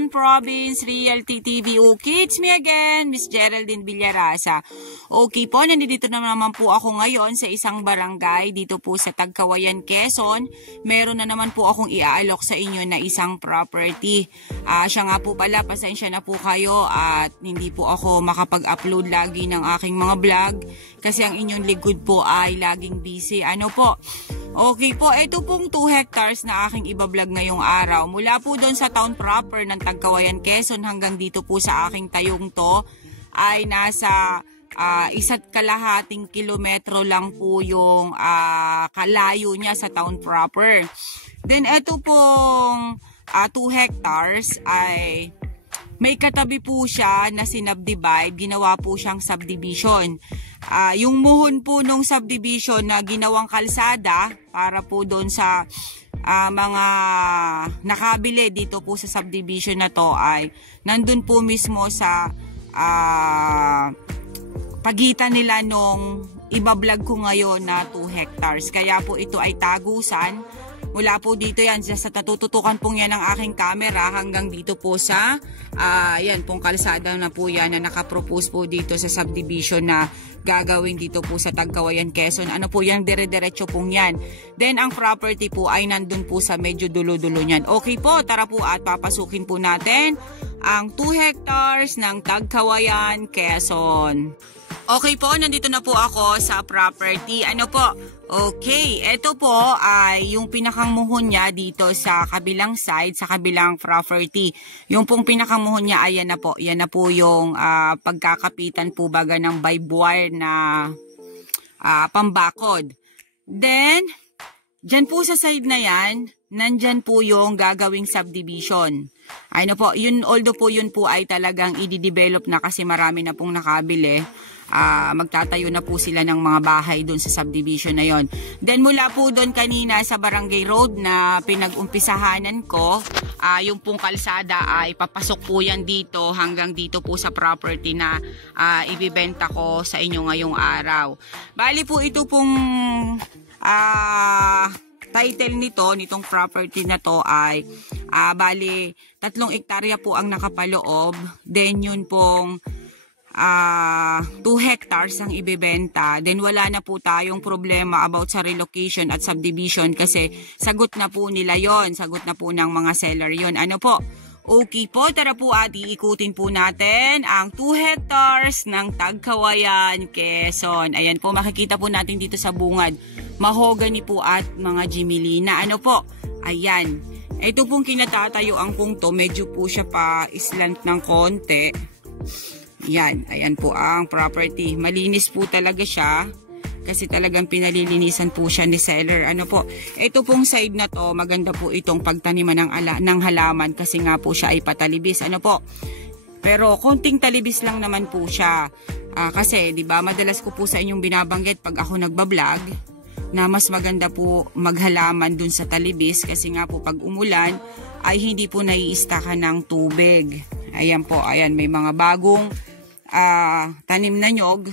Quezon Province Realty TV. Okay, it's me again, Miss Geraldine Villarasa. Okay po, nandito naman po ako ngayon sa isang barangay dito po sa Tagkawayan, Quezon. Meron na naman po akong iaalok sa inyo na isang property. Siya nga po pala, pasensya na po kayo at hindi po ako makapag-upload lagi ng aking mga vlog kasi ang inyong likod po ay laging busy. Ano po? Okay po, ito pong 2 hectares na aking ibablog ngayong araw. Mula po doon sa town proper ng Tagkawayan, Quezon hanggang dito po sa aking tayong to ay nasa 1.5 kilometro lang po yung kalayo niya sa town proper. Then ito pong 2 hectares ay may katabi po siya na sinubdivide, ginawa po siyang subdivision. Yung muhon po nung subdivision na ginawang kalsada para po doon sa mga nakabili dito po sa subdivision na to ay nandun po mismo sa pagitan nila nung ibablog ko ngayon na 2 hectares. Kaya po ito ay tagusan. Mula po dito yan, sa natututukan pong yan ng aking camera hanggang dito po sa yan pong kalsada na po yan na nakapropose po dito sa subdivision na gagawin dito po sa Tagkawayan, Quezon. Ano po yan, dire-diretso pong yan. Then ang property po ay nandun po sa medyo dulo-dulo niyan. Okay po, tara po at papasukin po natin ang 2 hectares ng Tagkawayan, Quezon. Okay po, nandito na po ako sa property. Ano po? Okay, ito po ay yung pinakamuhon niya dito sa kabilang side, sa kabilang property. Yung pong pinakamuhon niya ay yan na po. Yan na po yung pagkakapitan po baga ng barbed wire na pambakod. Then, dyan po sa side na yan, nandyan po yung gagawing subdivision. Ano po, yun, although po yun po ay talagang i-develop na kasi marami na pong nakabili. Magtatayo na po sila ng mga bahay doon sa subdivision na yon. Then mula po doon kanina sa Barangay Road na pinag-umpisahanan ko, yung pong kalsada ay papasok po yan dito hanggang dito po sa property na ibibenta ko sa inyo ngayong araw. Bali po ito pong title nitong property na to ay bali 3 hektarya po ang nakapaloob. Then yun pong 2 hectares ang ibebenta. Then wala na po tayong problema about sa relocation at subdivision kasi sagot na po nila yon, sagot na po ng mga seller yon. Ano po? Okay po, tara po at iikutin po natin ang 2 hectares ng Tagkawayan, Quezon. Ayan po, makikita po natin dito sa bungad. Mahogany po at mga Jimilina. Ano po? Ayan. Ito pong kinatatayo ang pong to. Medyo po siya pa islant ng konti. Yan. Ayan po ang property. Malinis po talaga siya. Kasi talagang pinalilinisan po siya ni seller. Ano po? Ito pong side na to, maganda po itong pagtaniman ng halaman kasi nga po siya ay patalibis. Ano po? Pero konting talibis lang naman po siya. Kasi 'di ba, madalas ko po sa inyong binabanggit pag ako nagba-vlog na mas maganda po maghalaman dun sa talibis kasi nga po pag umulan ay hindi po naiistakan ng tubig. Ayan po, ayan may mga bagong tanim na nyog.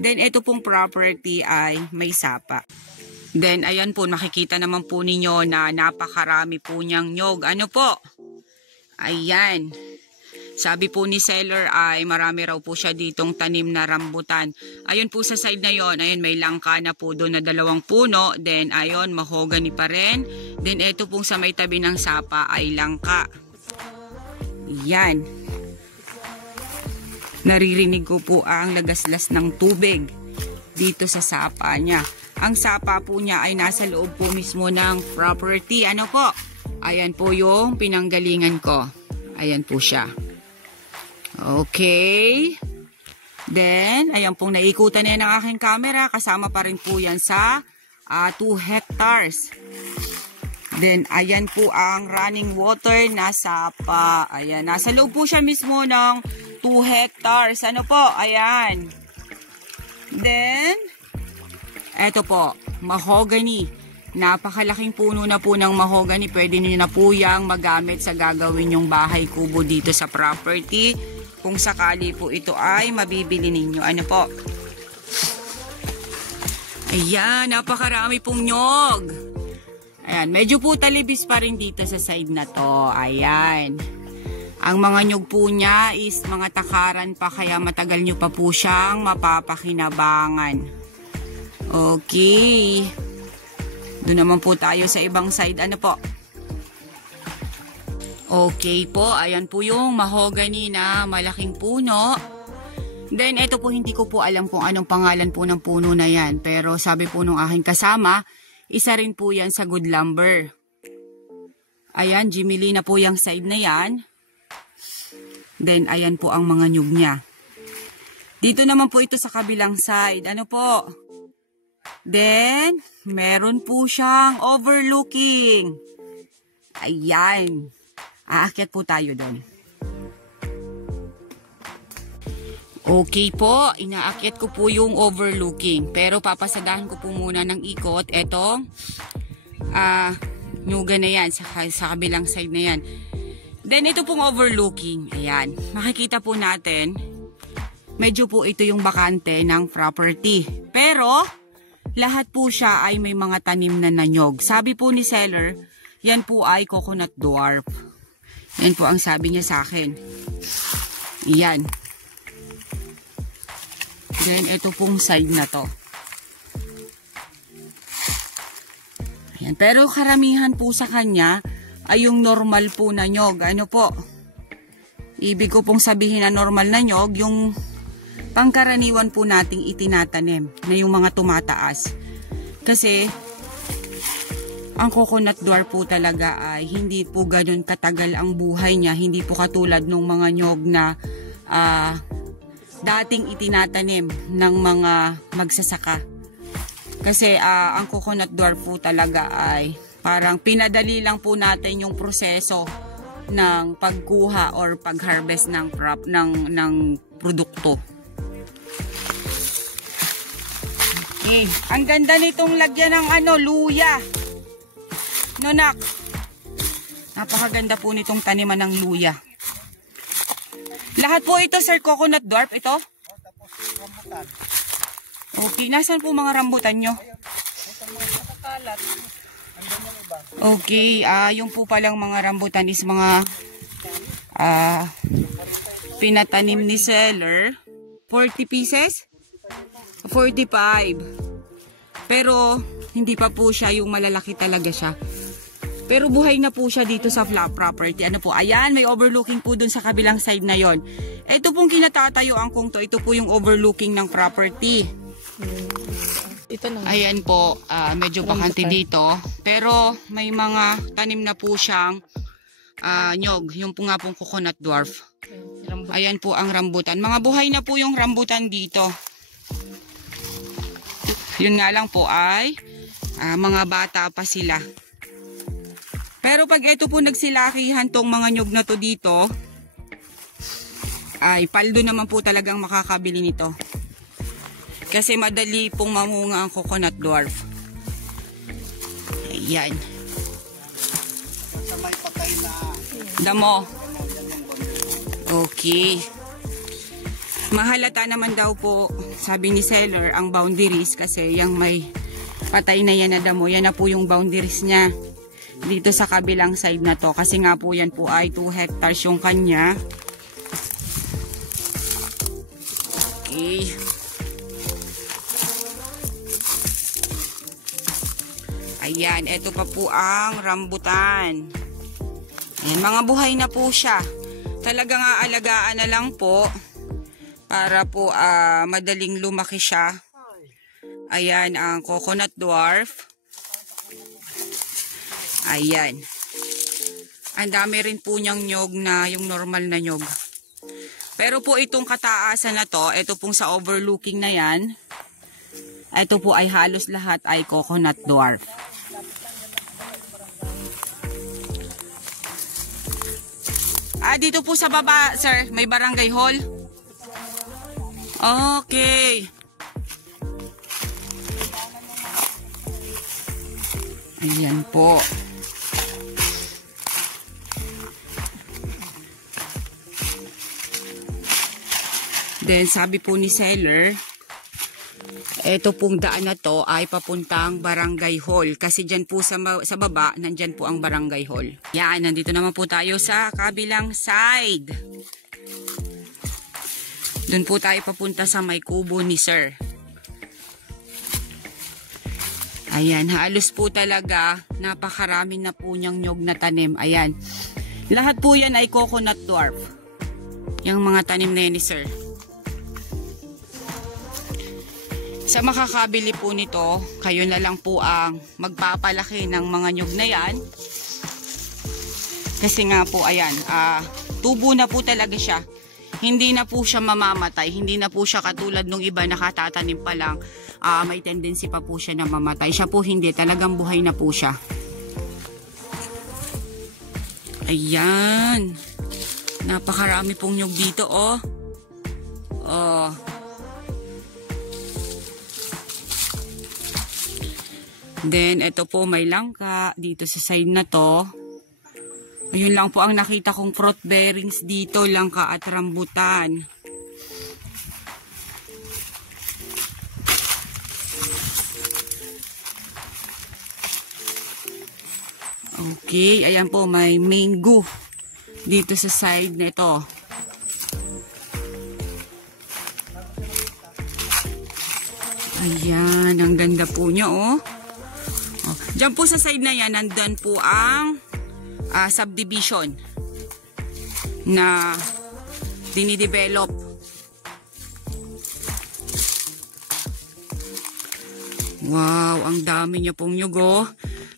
Then ito pong property ay may sapa. Then ayan po, makikita naman po ninyo na napakarami po niyang nyog. Ano po? Ayan. Sabi po ni seller ay marami raw po siya ditong tanim na rambutan. Ayun po sa side na yon, ayun may langka na po doon na 2 puno. Then ayun, mahogany pa rin. Then ito pong sa may tabi ng sapa ay langka. Yan. Naririnig ko po ang lagaslas ng tubig dito sa sapa niya. Ang sapa po niya ay nasa loob po mismo ng property. Ano po? Ayan po yung pinanggalingan ko. Ayan po siya. Okay. Then, ayan pong naikutan na yan ng aking camera. Kasama pa rin po yan sa 2 hectares. Then, ayan po ang running water na sapa. Ayan, nasa loob po siya mismo ng 2 hectares. Ano po? Ayan. Then, eto po, mahogany. Napakalaking puno na po ng mahogany. Pwede niyo na po yang magamit sa gagawin yung bahay kubo dito sa property. Kung sakali po ito ay mabibili ninyo. Ano po? Ayan, napakarami pong nyog. Ayan, medyo po talibis pa rin dito sa side na to. Ayan. Ang mga nyug po niya is mga takaran pa, kaya matagal nyo pa po siyang mapapakinabangan. Okay. Doon naman po tayo sa ibang side. Ano po? Okay po, ayan po yung mahogany na malaking puno. Then, ito po, hindi ko po alam kung anong pangalan po ng puno na yan. Pero sabi po nung aking kasama, isa rin po yan sa good lumber. Ayan, Jimmy Lee na po yung side na yan. Then, ayan po ang mga nyug niya. Dito naman po ito sa kabilang side. Ano po? Then, meron po siyang overlooking. Ayan. Aakyat po tayo doon. Okay po, inaakyat ko po yung overlooking. Pero papasadahan ko po muna ng ikot. Etong nyuga na yan sa kabilang side na yan. Then ito pong overlooking. Ayan, makikita po natin, medyo po ito yung bakante ng property. Pero lahat po siya ay may mga tanim na nanyog. Sabi po ni seller, yan po ay coconut dwarf. Yan po ang sabi niya sa akin. Yan. Then, ito pong side na to. Ayan. Pero karamihan po sa kanya ay yung normal po na nyog. Ano po? Ibig ko pong sabihin na normal na nyog, yung pangkaraniwan po nating itinatanim na yung mga tumataas. Kasi, ang coconut dwarf po talaga ay hindi po ganun katagal ang buhay niya. Hindi po katulad ng mga nyog na dating itinatanim ng mga magsasaka. Kasi ang coconut dwarf po talaga ay parang pinadali lang po natin yung proseso ng pagkuha or pag-harvest ng crop ng produkto. Okay. Ang ganda nitong lagyan ng luya. Nonak. Napakaganda po nitong taniman ng luya. Lahat po ito, sir, coconut dwarf ito? Tapos rambutan. Okay, nasaan po mga rambutan nyo? Okay, yung po palang mga rambutan is mga pinatanim ni seller. 40 pieces? 45. Pero hindi pa po siya yung malalaki talaga siya. Pero buhay na po siya dito sa flat property. Ano po? Ayan, may overlooking po dun sa kabilang side na yon. Ito pong kinatatayuan kong to. Ito po yung overlooking ng property. Ito na. Ayan po, medyo bakante dito. Pero may mga tanim na po siyang nyog. Yung po nga pong coconut dwarf. Ayan po ang rambutan. Mga buhay na po yung rambutan dito. Yun nga lang po ay mga bata pa sila. Pero pag ito po nagsilakihan tong mga nyug na to dito, ay paldo naman po talagang makakabili nito. Kasi madali pong mamunga ang coconut dwarf. Ayan. Sa may patay na Damo. Okay. Mahalata naman daw po, sabi ni seller, ang boundaries kasi yung may patay na yan na damo, yan na po yung boundaries niya. Dito sa kabilang side na to. Kasi nga po yan po ay 2 hectares yung kanya. Okay. Ayan. Ito pa po ang rambutan. Ayan. Mga buhay na po siya. Talagang aalagaan na lang po. Para po madaling lumaki siya. Ayan ang coconut dwarf. Ayan. Ang dami rin po niyang nyog na yung normal na nyog. Pero po itong kataasan na to, ito pong sa overlooking na yan, ito po ay halos lahat ay coconut dwarf. Dito po sa baba, sir, may barangay hall. Okay. Ayan po. Then, sabi po ni seller, Ito pong daan na to ay papuntang Barangay Hall. Kasi dyan po sa baba, nandyan po ang Barangay Hall. Yan, nandito naman po tayo sa kabilang side. Doon po tayo papunta sa may kubo ni Sir. Ayan, halos po talaga, napakarami na po niyang nyog na tanim. Ayan, lahat po yan ay coconut dwarf. Yung mga tanim na yan ni Sir. Sa makakabili po nito, kayo na lang po ang magpapalaki ng mga nyug na yan. Kasi nga po, ayan, tubo na po talaga siya. Hindi na po siya mamamatay. Hindi na po siya katulad nung iba nakatatanim pa lang. May tendency pa po siya na mamatay. Siya po hindi, talagang buhay na po siya. Ayan. Napakarami pong nyug dito, oh. Oh. Then, ito po may langka dito sa side na to. Ayun lang po ang nakita kong fruit bearings dito, langka at rambutan. Okay, ayan po may mango dito sa side na ito. Ayan, ang ganda po niya, oh. Diyan po sa side na yan, nandun po ang subdivision na dinidevelop. Wow, ang dami niya pong nyug, oh.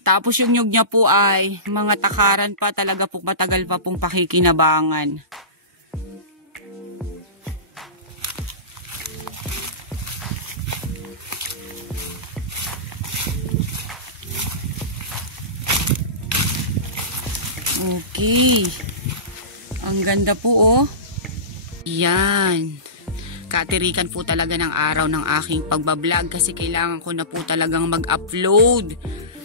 Tapos yung nyug niya po ay mga takaran pa, talaga po matagal pa pong pakikinabangan. Okay. Ang ganda po, oh. Yan. Katirikan po talaga ng araw ng aking pagbablog kasi kailangan ko na po talagang mag-upload.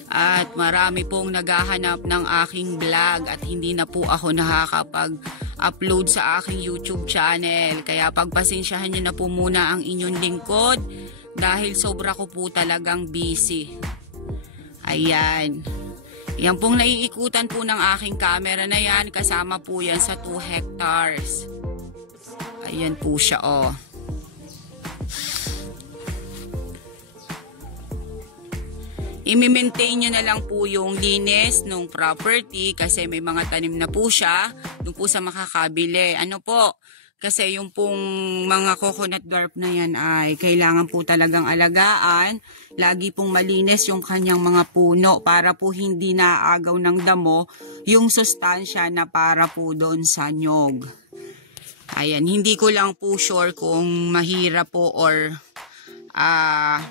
At marami pong naghahanap ng aking vlog at hindi na po ako nakakapag-upload sa aking YouTube channel. Kaya pagpasensyahan nyo na po muna ang inyong lingkod dahil sobra ko po talagang busy. Ayan. Yan pong naiikutan po ng aking camera na yan. Kasama po yan sa 2 hectares. Ayan po siya, oh. I-maintain nyo na lang po yung linis ng property kasi may mga tanim na po siya. Doon po sa makakabili. Ano po? Kasi yung pong mga coconut dwarf na yan ay kailangan po talagang alagaan. Lagi pong malinis yung kanyang mga puno para po hindi naagaw ng damo yung sustansya na para po doon sa nyog. Ayan, hindi ko lang po sure kung mahirap po or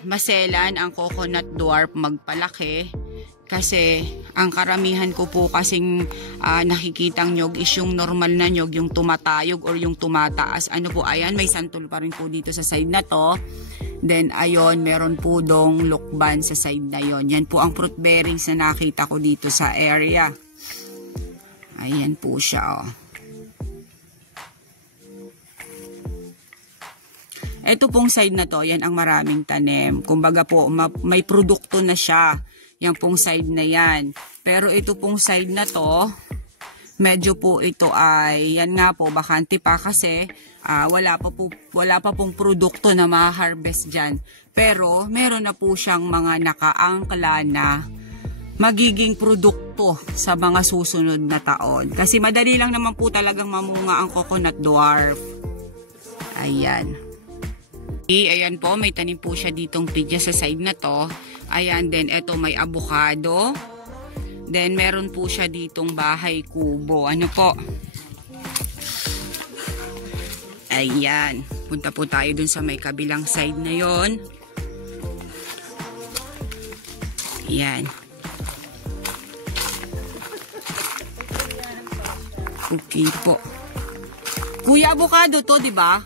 maselan ang coconut dwarf magpalaki. Kasi ang karamihan ko po kasing nakikitang nyog is yung normal na nyog, yung tumatayog or yung tumataas. Ano po, ayan, may santol pa rin po dito sa side na to. Then ayon, meron po dong lukban sa side na yon. Yan po ang fruit bearings na nakita ko dito sa area. Ayan po siya, oh. Ito pong side na to, yan ang maraming tanim. Kumbaga po, may produkto na siya. Yan pong side na yan. Pero ito pong side na to, medyo po ito ay, yan nga po, bakante pa kasi wala pa pong produkto na ma-harvest dyan. Pero meron na po siyang mga nakaangkla na magiging produkto sa mga susunod na taon. Kasi madali lang naman po talagang mamunga ang coconut dwarf. Ayan. Ayan po, may tanim po siya ditong pidya sa side na to. Ayan, then eto may avocado. Then meron po siya ditong bahay kubo. Ano po? Ayan. Punta po tayo dun sa may kabilang side na yon. Ayan. Okay po. Kuya, avocado to, di ba?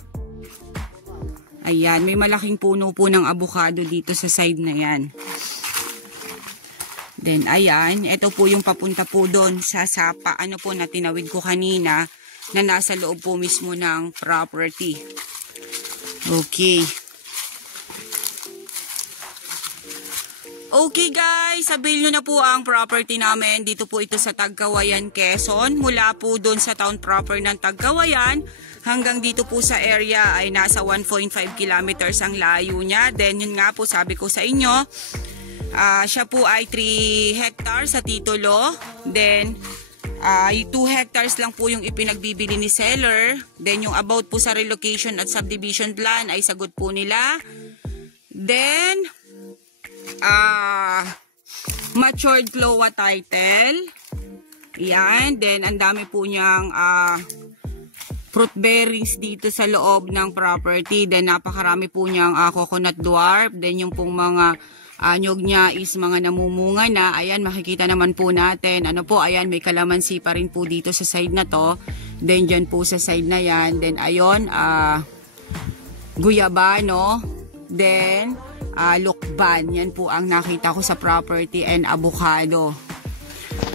Ayan, may malaking puno po ng avocado dito sa side na yan. Then, ayan, ito po yung papunta po doon sa sapa, ano po na tinawid ko kanina, na nasa loob po mismo ng property. Okay. Okay guys, sabihin nyo na po ang property namin. Dito po ito sa Tagkawayan, Quezon. Mula po doon sa town proper ng Tagkawayan hanggang dito po sa area ay nasa 1.5 kilometers ang layo niya. Then yun nga po sabi ko sa inyo, siya po ay 3 hectares sa titulo. Then 2 hectares lang po yung ipinagbibili ni seller. Then yung about po sa relocation at subdivision plan ay sagot po nila. Then matured CLOA title. Yan. Then ang dami po niyang fruit bearings dito sa loob ng property. Then napakarami po niyang coconut dwarf. Then yung pong mga nyog niya is mga namumunga na. Ayan, makikita naman po natin. Ano po, ayan, may kalamansi pa rin po dito sa side na to. Then dyan po sa side na yan. Then ayon, guyabano. Then lukban. Yan po ang nakita ko sa property, and avocado.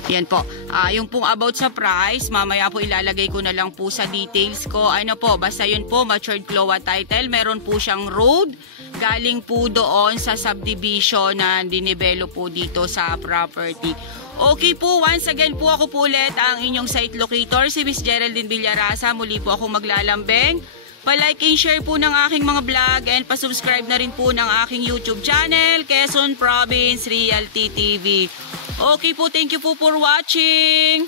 Yan po. Yung pong about sa price, mamaya po ilalagay ko na lang po sa details ko. Ano po, basta yun po, matured CLOA title. Meron po siyang road. Galing po doon sa subdivision na dinibelo po dito sa property. Okay po, once again po ako po ulit ang inyong site locator, si Miss Geraldine Villarasa. Muli po akong maglalambing. Pa-like and share po ng aking mga vlog, and pa-subscribe na rin po ng aking YouTube channel, Quezon Province Realty TV. Okay po, thank you po for watching.